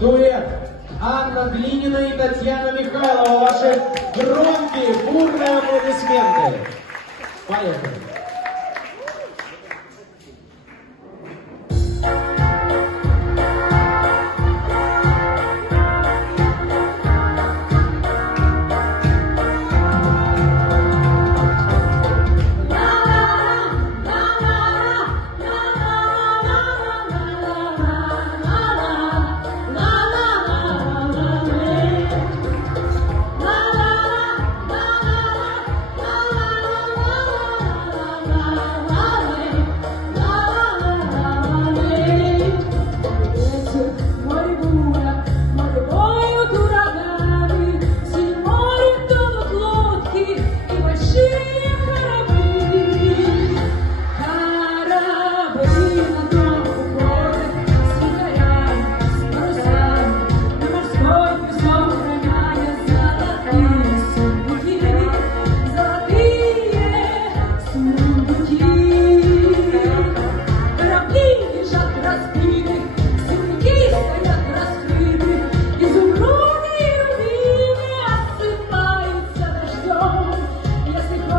дуэт Анна Глинина и Татьяна Михайлова. Ваши громкие, бурные аплодисменты. Поехали.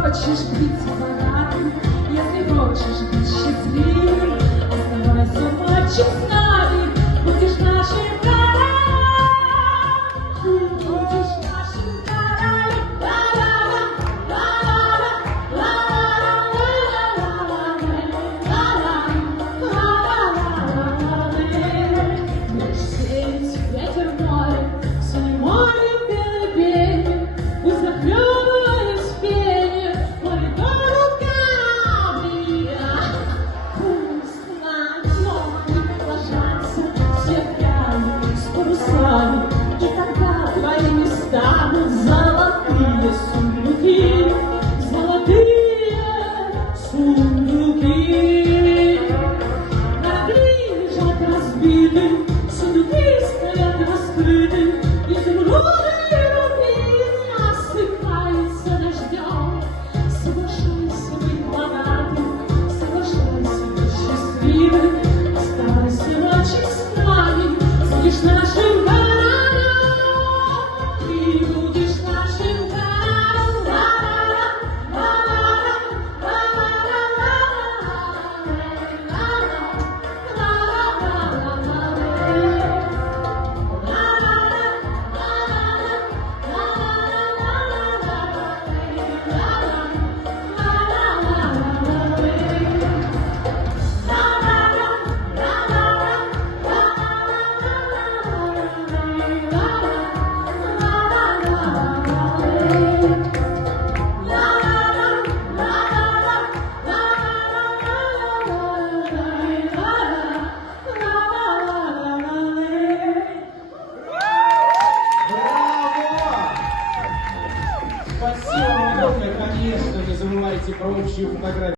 Хочешь быть богатым, если хочешь быть счастливым, оставайся, мальчик, с нами, будешь нашим королем, будешь нашим королем. Будешь сеять ветер в море, синим морем белый берег, пусть захлебываясь в пение. И тогда твоими станут золотые сундуки, золотые сундуки. Корабли лежат разбиты, сундуки стоят раскрыты, изумруды и рубины осыпаются дождем. Соглашайся быть богатым, соглашайся быть счастливым, оставайся, мальчик, с нами, будешь нашим королем, ты будешь нашим королем. Спасибо вам огромное, конечно, не забывайте про общую фотографию.